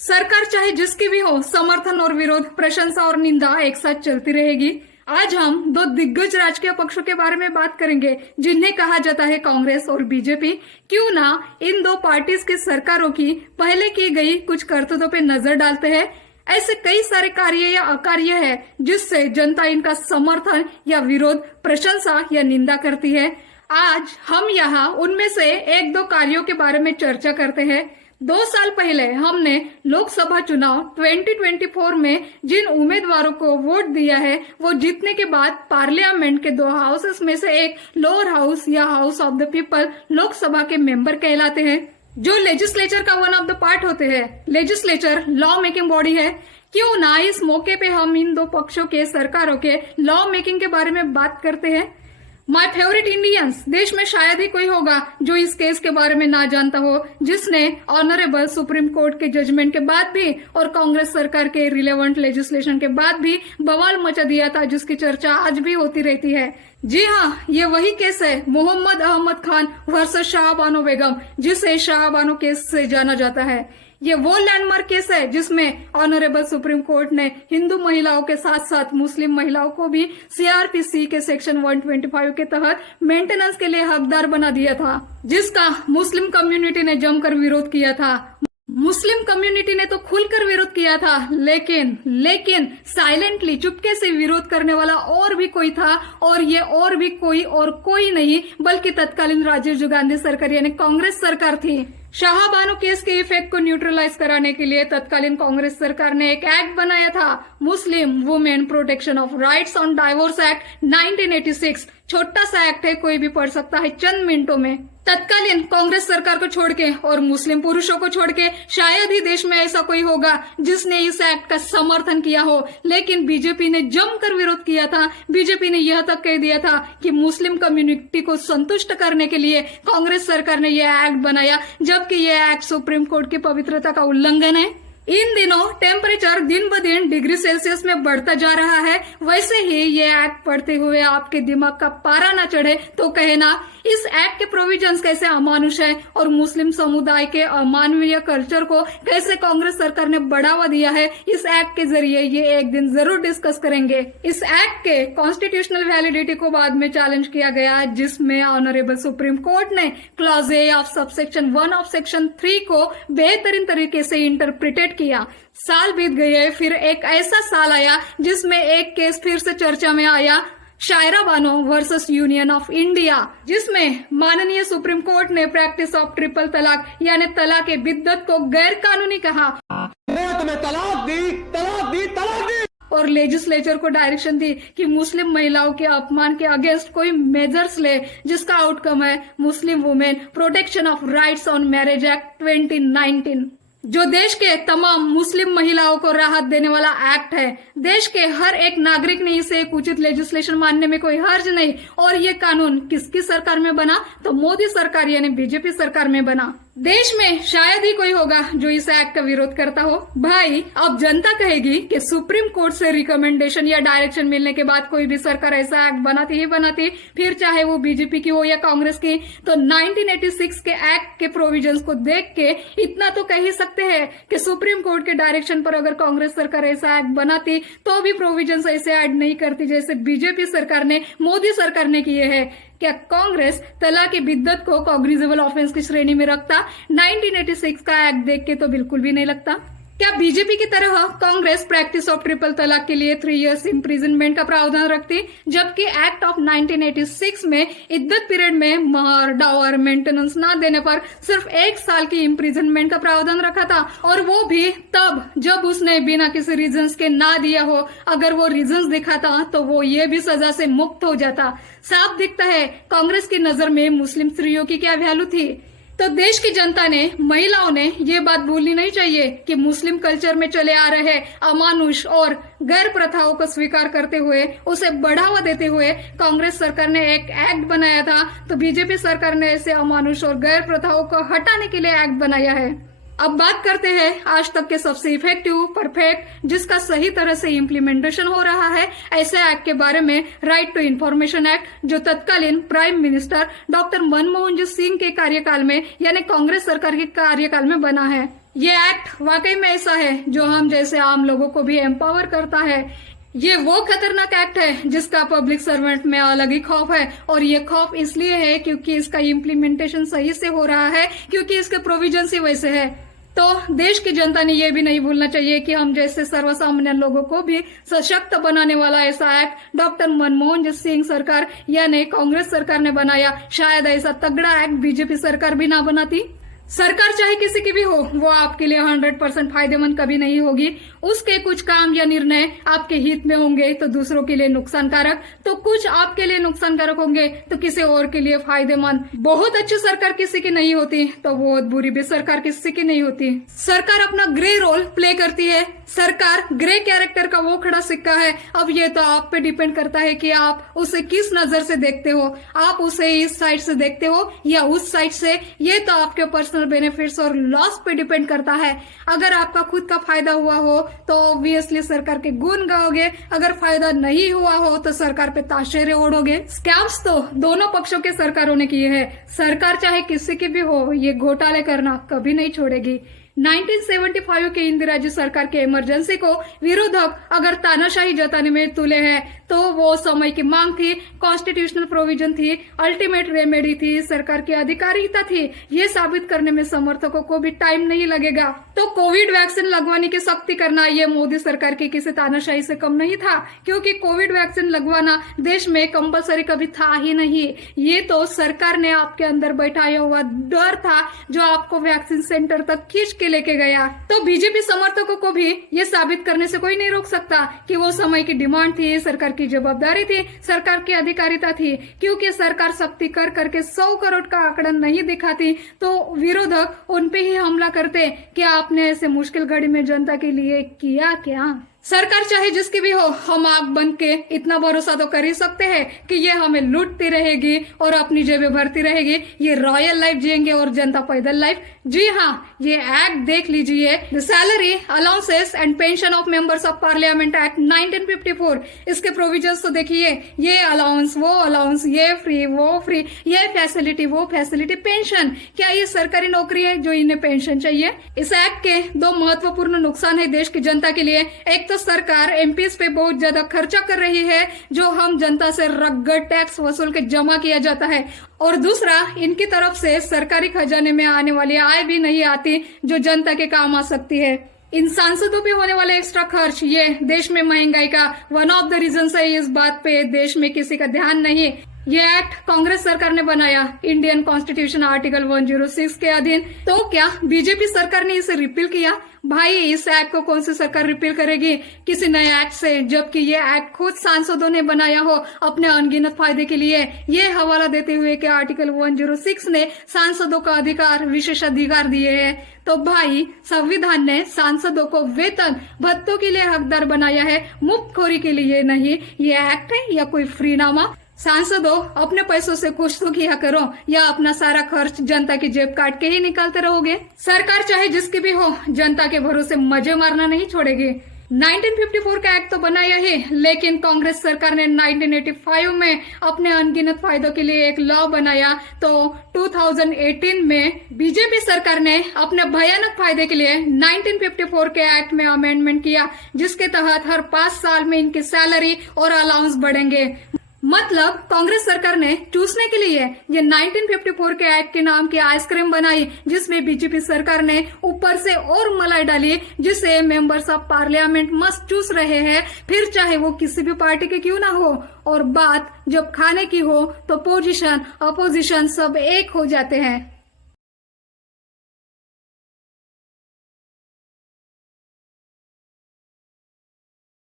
सरकार चाहे जिसकी भी हो, समर्थन और विरोध, प्रशंसा और निंदा एक साथ चलती रहेगी। आज हम दो दिग्गज राजकीय पक्षों के बारे में बात करेंगे जिन्हें कहा जाता है कांग्रेस और बीजेपी। क्यों ना इन दो पार्टीज की सरकारों की पहले की गई कुछ करतूतों पे नजर डालते हैं। ऐसे कई सारे कार्य या अकार्य है जिससे जनता इनका समर्थन या विरोध, प्रशंसा या निंदा करती है। आज हम यहाँ उनमें से एक दो कार्यों के बारे में चर्चा करते हैं। 2 साल पहले हमने लोकसभा चुनाव 2024 में जिन उम्मीदवारों को वोट दिया है वो जीतने के बाद पार्लियामेंट के 2 हाउसेस में से एक लोअर हाउस या house of the people Lok Sabha के मेंबर कहलाते हैं, जो लेजिस्लेचर का वन ऑफ द पार्ट होते हैं। लेजिस्लेचर लॉ मेकिंग बॉडी है। क्यों ना इस मौके पे हम इन दो पक्षों के सरकारों के लॉ मेकिंग के बारे में बात करते हैं। माय फेवरेट इंडियंस, देश में शायद ही कोई होगा जो इस केस के बारे में ना जानता हो, जिसने ऑनरेबल सुप्रीम कोर्ट के जजमेंट के बाद भी और कांग्रेस सरकार के रिलेवेंट लेजिस्लेशन के बाद भी बवाल मचा दिया था, जिसकी चर्चा आज भी होती रहती है। जी हाँ, ये वही केस है, मोहम्मद अहमद खान वर्सेस शाहबानो बेगम, जिसे शाहबानो केस से जाना जाता है। ये वो लैंडमार्क केस है जिसमें ऑनरेबल सुप्रीम कोर्ट ने हिंदू महिलाओं के साथ साथ मुस्लिम महिलाओं को भी सीआरपीसी के सेक्शन 125 के तहत मेंटेनेंस के लिए हकदार बना दिया था, जिसका मुस्लिम कम्युनिटी ने जमकर विरोध किया था। मुस्लिम कम्युनिटी ने तो खुलकर विरोध किया था, लेकिन साइलेंटली, चुपके से विरोध करने वाला और भी कोई था, और ये और भी कोई नहीं बल्कि तत्कालीन राजीव गांधी सरकार यानी कांग्रेस सरकार थी। शाहबानो केस के इफेक्ट को न्यूट्रलाइज कराने के लिए तत्कालीन कांग्रेस सरकार ने एक एक्ट बनाया था, Muslim women protection of rights on divorce act 1986। छोटा सा एक्ट है, कोई भी पढ़ सकता है चंद मिनटों में। तत्कालीन कांग्रेस सरकार को छोड़ के और मुस्लिम पुरुषों को छोड़ के शायद ही देश में ऐसा कोई होगा जिसने इस एक्ट का समर्थन किया हो, लेकिन बीजेपी ने जमकर विरोध किया था। बीजेपी ने यह तक कह दिया था कि मुस्लिम कम्युनिटी को संतुष्ट करने के लिए कांग्रेस सरकार ने यह एक्ट बनाया, जबकि यह एक्ट सुप्रीम कोर्ट की पवित्रता का उल्लंघन है। इन दिनों टेम्परेचर दिन ब दिन डिग्री सेल्सियस में बढ़ता जा रहा है, वैसे ही ये एक्ट पढ़ते हुए आपके दिमाग का पारा न चढ़े तो कहना इस एक्ट के प्रोविजंस कैसे अमानुष है और मुस्लिम समुदाय के अमानवीय कल्चर को कैसे कांग्रेस सरकार ने बढ़ावा दिया है, इस एक्ट के जरिए ये एक दिन जरूर डिस्कस करेंगे। इस एक्ट के कॉन्स्टिट्यूशनल वैलिडिटी को बाद में चैलेंज किया गया, जिसमें ऑनरेबल सुप्रीम कोर्ट ने clause A of subsection 1 of section 3 को बेहतरीन तरीके से इंटरप्रिटेट किया। साल बीत गए, फिर एक ऐसा साल आया जिसमें एक केस फिर से चर्चा में आया, Shayara Bano versus union of India, जिसमें माननीय सुप्रीम कोर्ट ने प्रैक्टिस ऑफ ट्रिपल तलाक यानी तलाक ए बिद्दत को गैर कानूनी कहा और लेजिस्लेचर को डायरेक्शन दी कि मुस्लिम महिलाओं के अपमान के अगेंस्ट कोई मेजर्स ले, जिसका आउटकम है Muslim women protection of rights on marriage act 2019, जो देश के तमाम मुस्लिम महिलाओं को राहत देने वाला एक्ट है। देश के हर एक नागरिक ने इसे एक उचित लेजिस्लेशन मानने में कोई हर्ज नहीं। और ये कानून किसकी सरकार में बना? तो मोदी सरकार यानी बीजेपी सरकार में बना। देश में शायद ही कोई होगा जो इस एक्ट का विरोध करता हो। भाई, अब जनता कहेगी कि सुप्रीम कोर्ट से रिकमेंडेशन या डायरेक्शन मिलने के बाद कोई भी सरकार ऐसा एक्ट बनाती ही बनाती, फिर चाहे वो बीजेपी की हो या कांग्रेस की। तो 1986 के एक्ट के प्रोविजंस को देख के इतना तो कह ही सकते हैं कि सुप्रीम कोर्ट के डायरेक्शन पर अगर कांग्रेस सरकार ऐसा एक्ट बनाती तो भी प्रोविजंस ऐसे ऐड नहीं करती जैसे बीजेपी सरकार ने, मोदी सरकार ने किए हैं। क्या कांग्रेस तलाक की बिद्दत को कॉग्निजेबल ऑफेंस की श्रेणी में रखता? 1986 का एक्ट देख के तो बिल्कुल भी नहीं लगता। क्या बीजेपी की तरह कांग्रेस प्रैक्टिस ऑफ ट्रिपल तलाक के लिए 3 इयर्स इम्प्रिजनमेंट का प्रावधान रखती, जबकि एक्ट ऑफ 1986 में इद्दत पीरियड में महर, डावर, मेंटेनेंस न देने पर सिर्फ 1 साल की इम्प्रिजनमेंट का प्रावधान रखा था, और वो भी तब जब उसने बिना किसी रीजंस के ना दिया हो। अगर वो रीजंस दिखाता तो वो ये भी सजा से मुक्त हो जाता। साफ दिखता है कांग्रेस की नजर में मुस्लिम स्त्रियों की क्या वैल्यू थी। तो देश की जनता ने, महिलाओं ने ये बात भूलनी नहीं चाहिए कि मुस्लिम कल्चर में चले आ रहे अमानुष और गैर प्रथाओं को स्वीकार करते हुए, उसे बढ़ावा देते हुए कांग्रेस सरकार ने एक एक्ट बनाया था, तो बीजेपी सरकार ने ऐसे अमानुष और गैर प्रथाओं को हटाने के लिए एक्ट बनाया है। अब बात करते हैं आज तक के सबसे इफेक्टिव, परफेक्ट, जिसका सही तरह से इम्प्लीमेंटेशन हो रहा है ऐसे एक्ट के बारे में, राइट टू इन्फॉर्मेशन एक्ट, जो तत्कालीन prime minister doctor Manmohan Singh के कार्यकाल में यानी कांग्रेस सरकार के कार्यकाल में बना है। ये एक्ट वाकई में ऐसा है जो हम जैसे आम लोगों को भी एम्पावर करता है। ये वो खतरनाक एक्ट है जिसका पब्लिक सर्वेंट में अलग ही खौफ है, और ये खौफ इसलिए है क्योंकि इसका इम्प्लीमेंटेशन सही से हो रहा है, क्योंकि इसके प्रोविजन ही वैसे है। तो देश की जनता ने यह भी नहीं भूलना चाहिए कि हम जैसे सर्वसामान्य लोगों को भी सशक्त बनाने वाला ऐसा एक्ट डॉक्टर मनमोहन सिंह सरकार यानी कांग्रेस सरकार ने बनाया। शायद ऐसा तगड़ा एक्ट बीजेपी सरकार भी ना बनाती। सरकार चाहे किसी की भी हो, वो आपके लिए 100% फायदेमंद कभी नहीं होगी। उसके कुछ काम या निर्णय आपके हित में होंगे तो दूसरों के लिए नुकसानकारक, तो कुछ आपके लिए नुकसानकारक होंगे तो किसी और के लिए फायदेमंद। बहुत अच्छी सरकार किसी की नहीं होती तो बहुत बुरी भी सरकार किसी की नहीं होती। सरकार अपना ग्रे रोल प्ले करती है। सरकार ग्रे कैरेक्टर का वो खड़ा सिक्का है। अब ये तो आप पे डिपेंड करता है कि आप उसे किस नजर से देखते हो। आप उसे इस साइड से देखते हो या उस साइड से, ये तो आपके पर्सनल बेनिफिट्स और लॉस पे डिपेंड करता है। अगर आपका खुद का फायदा हुआ हो तो ऑब्वियसली सरकार के गुण गाओगे, अगर फायदा नहीं हुआ हो तो सरकार पे ताशेरे ओढ़ोगे। स्कैम्स तो दोनों पक्षों के सरकारों ने किए हैं। सरकार चाहे किसी की भी हो, ये घोटाले करना कभी नहीं छोड़ेगी। 1975 के इंदिरा जी सरकार के इमरजेंसी को विरोधक अगर तानाशाही जताने में तुले हैं तो वो समय की मांग थी, कॉन्स्टिट्यूशनल प्रोविजन थी, अल्टीमेट रेमेडी थी, सरकार की अधिकारिता थी। ये साबित करने में समर्थकों को भी टाइम नहीं लगेगा। तो कोविड वैक्सीन लगवाने की सख्ती करना ये मोदी सरकार की किसी तानाशाही से कम नहीं था, क्योंकि कोविड वैक्सीन लगवाना देश में कंपलसरी कभी था ही नहीं। ये तो सरकार ने आपके अंदर बैठाया हुआ डर था जो आपको वैक्सीन सेंटर तक खींच के लेके गया। तो बीजेपी समर्थकों को भी ये साबित करने से कोई नहीं रोक सकता कि वो समय की डिमांड थी, सरकार की जवाबदारी थी, सरकार की अधिकारिता थी। क्योंकि सरकार सख्ती कर करके 100 करोड़ का आंकड़ा नहीं दिखाती तो विरोधक उन पे ही हमला करते कि आपने ऐसे मुश्किल घड़ी में जनता के लिए किया क्या। सरकार चाहे जिसकी भी हो, हम आग बंद के इतना भरोसा तो कर ही सकते हैं कि ये हमें लूटती रहेगी और अपनी जेबें भरती रहेगी। ये रॉयल लाइफ जिएंगे और जनता पैदल लाइफ। जी हाँ, ये एक्ट देख लीजिए, the salary allowances and pension of members of parliament act 1954। इसके प्रोविजंस तो देखिए, ये अलाउंस वो अलाउंस, ये फ्री वो फ्री, ये फैसिलिटी वो फैसिलिटी, पेंशन। क्या ये सरकारी नौकरी है जो इन्हें पेंशन चाहिए? इस एक्ट के दो महत्वपूर्ण नुकसान है देश की जनता के लिए। एक तो सरकार एमपीज पे बहुत ज्यादा खर्चा कर रही है जो हम जनता से रगड़ टैक्स वसूल के जमा किया जाता है, और दूसरा इनकी तरफ से सरकारी खजाने में आने वाली आय भी नहीं आती जो जनता के काम आ सकती है। इन सांसदों पे होने वाले एक्स्ट्रा खर्च ये देश में महंगाई का वन ऑफ द रीजन है। इस बात पे देश में किसी का ध्यान नहीं। ये एक्ट कांग्रेस सरकार ने बनाया इंडियन कॉन्स्टिट्यूशन आर्टिकल 106 के अधीन। तो क्या बीजेपी सरकार ने इसे रिपील किया? भाई, इस एक्ट को कौन सी सरकार रिपील करेगी किसी नए एक्ट से, जबकि ये एक्ट खुद सांसदों ने बनाया हो अपने अनगिनत फायदे के लिए। ये हवाला देते हुए कि आर्टिकल 106 ने सांसदों का अधिकार, विशेषाधिकार दिए हैं। तो भाई, संविधान ने सांसदों को वेतन भत्तों के लिए हकदार बनाया है, मुफ्तखोरी के लिए नहीं। ये एक्ट है या कोई फ्रीनामा? सांसदों, अपने पैसों से कुछ तो किया करो या अपना सारा खर्च जनता की जेब काट के ही निकालते रहोगे। सरकार चाहे जिसकी भी हो, जनता के भरोसे मजे मारना नहीं छोड़ेगी। 1954 का एक्ट तो बनाया ही, लेकिन कांग्रेस सरकार ने 1985 में अपने अनगिनत फायदों के लिए एक लॉ बनाया। तो 2018 में बीजेपी सरकार ने अपने भयानक फायदे के लिए 1954 के एक्ट में अमेंडमेंट किया, जिसके तहत हर 5 साल में इनकी सैलरी और अलाउंस बढ़ेंगे। मतलब कांग्रेस सरकार ने चूसने के लिए ये 1954 के एक्ट के नाम की आइसक्रीम बनाई, जिसमें बीजेपी सरकार ने ऊपर से और मलाई डाली, जिसे मेंबर्स ऑफ पार्लियामेंट मस्त चूस रहे हैं, फिर चाहे वो किसी भी पार्टी के क्यों ना हो। और बात जब खाने की हो तो पोजीशन अपोजिशन सब एक हो जाते हैं।